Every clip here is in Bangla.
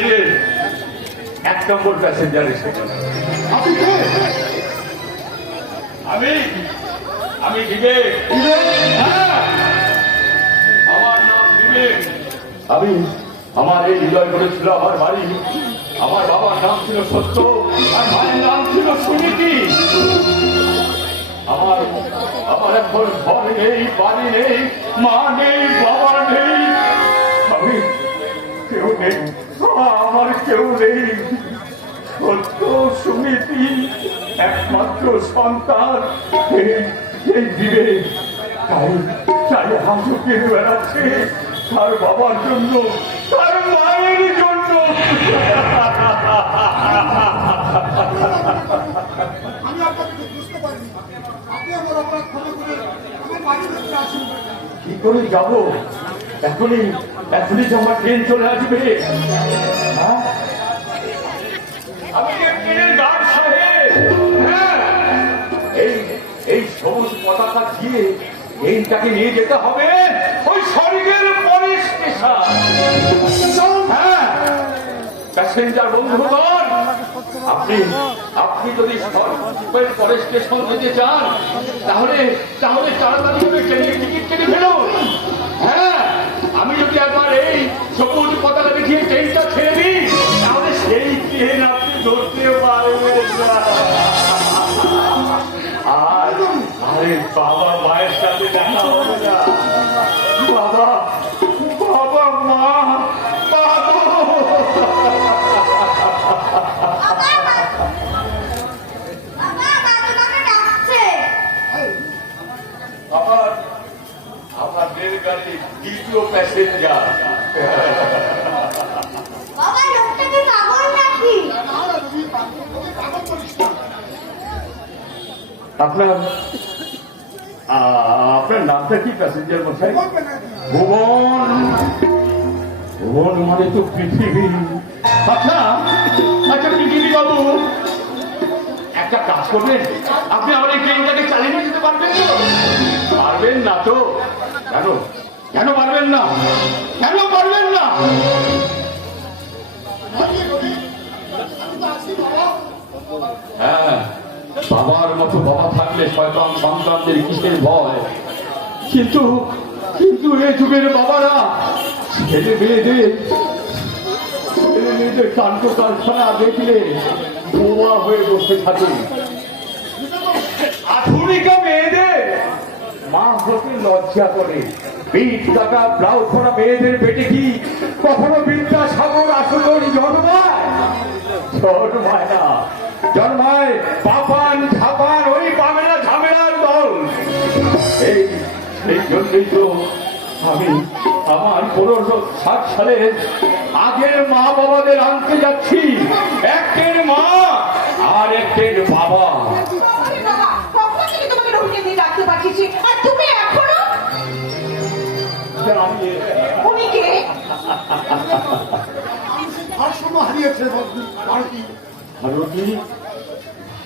ট্রেনের এক নম্বর প্যাসেঞ্জার এসে গেল আমি আমি বিবেক। হ্যাঁ, আমার নাম বিবেক। আমি আমার এই হৃদয় করেছিল আমার বাড়ি। আমার বাবার নাম ছিল সত্য আর মায়ের নাম ছিল সুনীতি। আমার আমার এখন ঘর নেই বাড়ি নেই মা নেই বাবা নেই। আমি কেউ নেই। আমার কেউ নেই। সত্য সুনীতি একমাত্র সন্তান। এই এই বিবেক তাই তাই হাসু কিনে বেড়াচ্ছে তার বাবার জন্য তার মায়ের জন্য। আমি আপনাকে বুঝতে পারিনি। আপনি আমার অপরাধ ক্ষমা করে আমার বাড়ির আসুন। কি করে যাব? এখনই এখনই আমার ট্রেন চলে আসবে। হ্যাঁ? হ্যাঁ। এই এই পতাকা নিয়ে যেতে হবে ওই পরে স্টেশন। হ্যাঁ। প্যাসেঞ্জার আপনি আপনি যদি পরে স্টেশন যেতে চান, তাহলে তাহলে তাড়াতাড়ি ট্রেনের টিকিট কেটে ফেলুন। আমি যদি একবার এই সবুজ পতাকা দেখিয়ে ট্রেনটা আপনার আপনার নামটা কি প্যাসেঞ্জার মশাই? ভুবন। ভুবন মানে তো পৃথিবী। আচ্ছা আচ্ছা পৃথিবী বাবু, একটা কাজ করবেন। আপনি আমার এই ট্রেনটাকে চালিয়ে নিয়ে যেতে পারবেন তো? পারবেন না তো? কেন? কেন পারবেন না? কেন পারবেন না? হ্যাঁ। বাবার মতো বাবা থাকলে শয়তান সন্তানদের কিসের ভয়? কিন্তু কিন্তু এ যুগের বাবারা, ছেলে মেয়েদের ছেলে মেয়েদের কাণ্ড কারখানা দেখলে বোয়া হয়ে বসে থাকে। আধুনিকা মেয়েদের মা হতে লজ্জা করে। পিঠ কাটা ব্লাউজ করা মেয়েদের পেটে কি কখনো বিদ্যাসাগর আসল জন্মায়? জন্মায় না। জন্মায় পাপান কিন্তু আমি আমার পনেরোশো ষাট সালে আগের মা বাবাদের আনতে যাচ্ছি। একের মা আর একের বাবা। হারিয়েছে ভারতী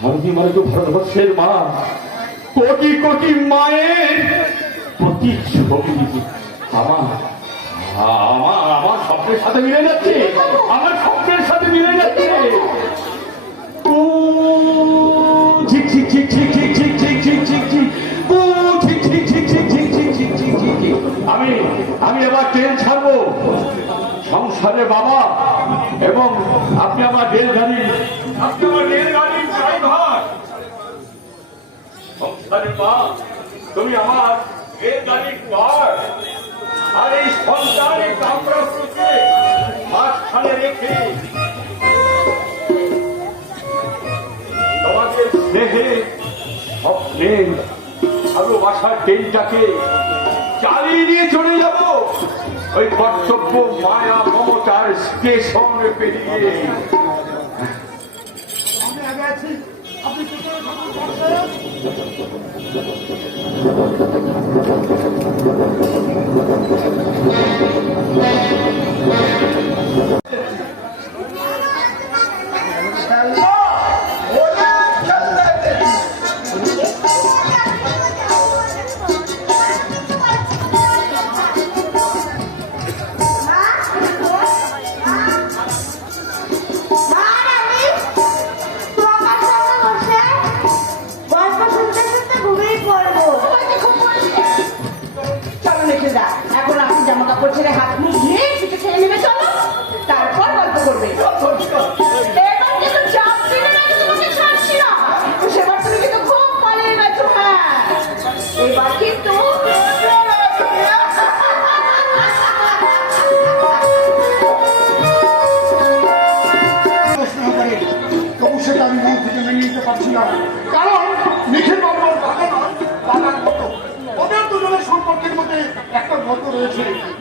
ভারতী মানে তো ভারতবর্ষের মা। কোটি কোটি মায়ের আমার স্বপ্নের সাথে মিলে যাচ্ছে আমার স্বপ্নের সাথে মিলে যাচ্ছে ও, ঝিক ঝিক ঝিক ঝিক ঝিক ঝিক ঝিক ঝিক ঝিক ঝিক। ও, ঝিক ঝিক ঝিক ঝিক ঝিক ঝিক ঝিক ঝিক। আমি আমি এবার ট্রেন ছাড়বো সংসারে বাবা এবং আপনি আমার রেলগাড়ি আপনি আমার রেলগাড়ির ড্রাইভার সংসারে মা তুমি আমার রেলগাড়ির পার আর এই সন্তানের কামড়াগুলোকে মাঝখানে রেখে তোমাকে স্নেহে স্বপ্নে ভালোবাসার ট্রেনটাকে চালিয়ে নিয়ে চলে যাব। ওই কর্তব্য মায়া মমতার স্টেশন পেরিয়ে। আপনি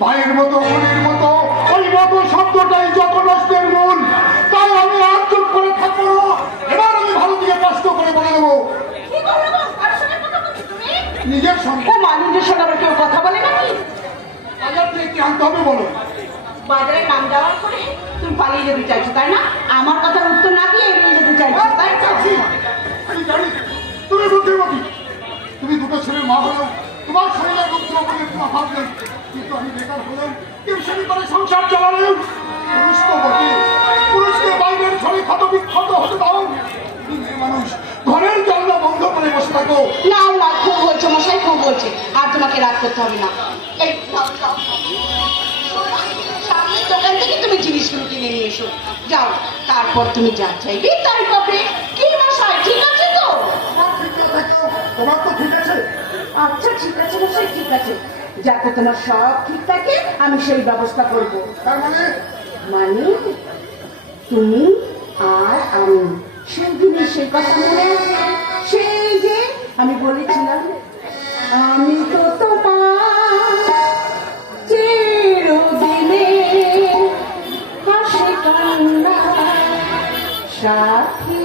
ভাইয়ের মতো বোনের মতো ওই মতো শব্দটাই যত নষ্টের মূল তাই আমি আর চুপ করে থাকব। এবার আমি দিকে কষ্ট করে বলে দেবো? নিজের সঙ্গে মানুষের সঙ্গে আবার কেউ কথা বলে নাকি? বাজার থেকে কি আনতে হবে বলো। বাজারে নাম দেওয়ার পরে তুমি পালিয়ে যেতে চাইছো তাই না? আমার কথার উত্তর না দিয়ে এড়িয়ে যেতে চাইছো তাই তো চাচি, আমি জানি। তুমি বুদ্ধিমতী। তুমি দুটো ছেলের মা হলেও তোমার শরীরের রুদ্র বলে তোমার ভাব নেই। কিন্তু আমি বেকার হলেও টিউশনি করে সংসার চালালেও পুরুষ তো বটে পুরুষকে বাইরের ছড়ে ক্ষত বিক্ষত হতে দাও। মানুষ ঘরের জানলা বন্ধ করে বসে থাকো। না না খুব বলছো মশাই খুব বলছে। আর তোমাকে রাগ করতে হবে না। এই। সামনের দোকান থেকে তুমি জিনিসগুলো কিনে নিয়ে এসো। যাও তারপর তুমি যা চাইবে তাই পাবে। কি মশাই ঠিক আছে তো? তোমার তো ঠিক আছে। আচ্ছা ঠিক আছে মশাই ঠিক আছে। যাতে তোমার সব ঠিক থাকে আমি সেই ব্যবস্থা করব। তার মানে? মানে তুমি আর আমি। সেই দিনের সেই কথা মনে আছে? সেই যে আমি বলেছিলাম আমি তো তোমার চিরদিনে হাসি কান্না সাথী